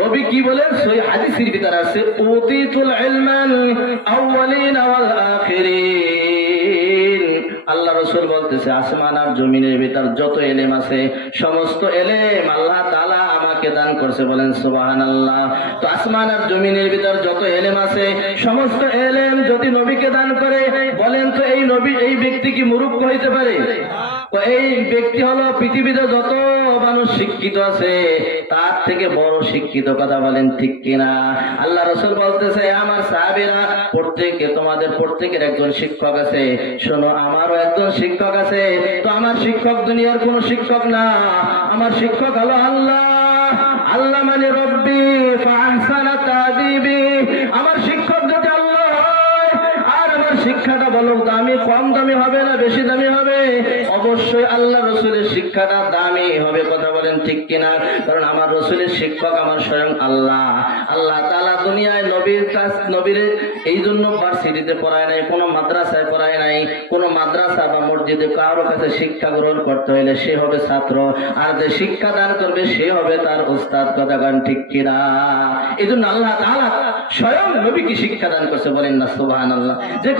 নবী কি বলেন? সহিহ হাদিসের ভিতরে আছে, উতিতুল ইলমান আউয়ালিন ওয়াল আখিরিন। আল্লাহ রাসূল বলতেছে, আসমান আর জমিনের ভিতর যত ইলম আছে সমস্ত ইলম আল্লাহ তাআলা আমাকে দান করছে। বলেন সুবহানাল্লাহ। তো আসমান আর জমিনের ভিতর যত ইলম আছে সমস্ত ইলম যদি নবীকে দান করে, বলেন তো এই নবী, এই ব্যক্তি কি মূর্খ হইতে পারে? তো এই ব্যক্তি হলো পৃথিবীতে যত মানুষ শিক্ষিত আছে তার থেকে বড় শিক্ষিত। কথা বলেন ঠিক কিনা? আল্লাহ রাসূল বলতেছে, আমার সাহাবীরা প্রত্যেকে, তোমাদের প্রত্যেকের একজন শিক্ষক আছে। শোনো, আমারও একজন শিক্ষক আছে। তো আমার শিক্ষক দুনিয়ার কোন শিক্ষক না, আমার শিক্ষক হলো আল্লাহ। আল্লাহ মানে রব্বি ফাহসানা তাদিবি। আমার শিক্ষক যদি আল্লাহ হয়, আর আমার শিক্ষাটা বলো দামি, কম দামি হবে না বেশি দামি হবে? অবশ্যই আল্লাহ রসুলের শিক্ষাটা দামি হবে। কথা বলেন ঠিক কিনা? কারণ আমার রসুলের শিক্ষক আমার স্বয়ং আল্লাহ। আল্লাহ তাআলা দুনিয়ায় নবীর এই জন্য ভার্সিটিতে পড়ায় নাই, কোনো মাদ্রাসায় পড়ায় নাই। কোনো মাদ্রাসা বা মসজিদে কারো কাছে শিক্ষা গ্রহণ করতে হইলে সে হবে ছাত্র, আর যে শিক্ষা দান করবে সে হবে তার উস্তাদ। কথা বলেন ঠিক কিনা? এই জন্য আল্লাহ তাআলা স্বয়ং নবীকে শিক্ষা দান করছে। বলেন না সুবহানাল্লাহ। যে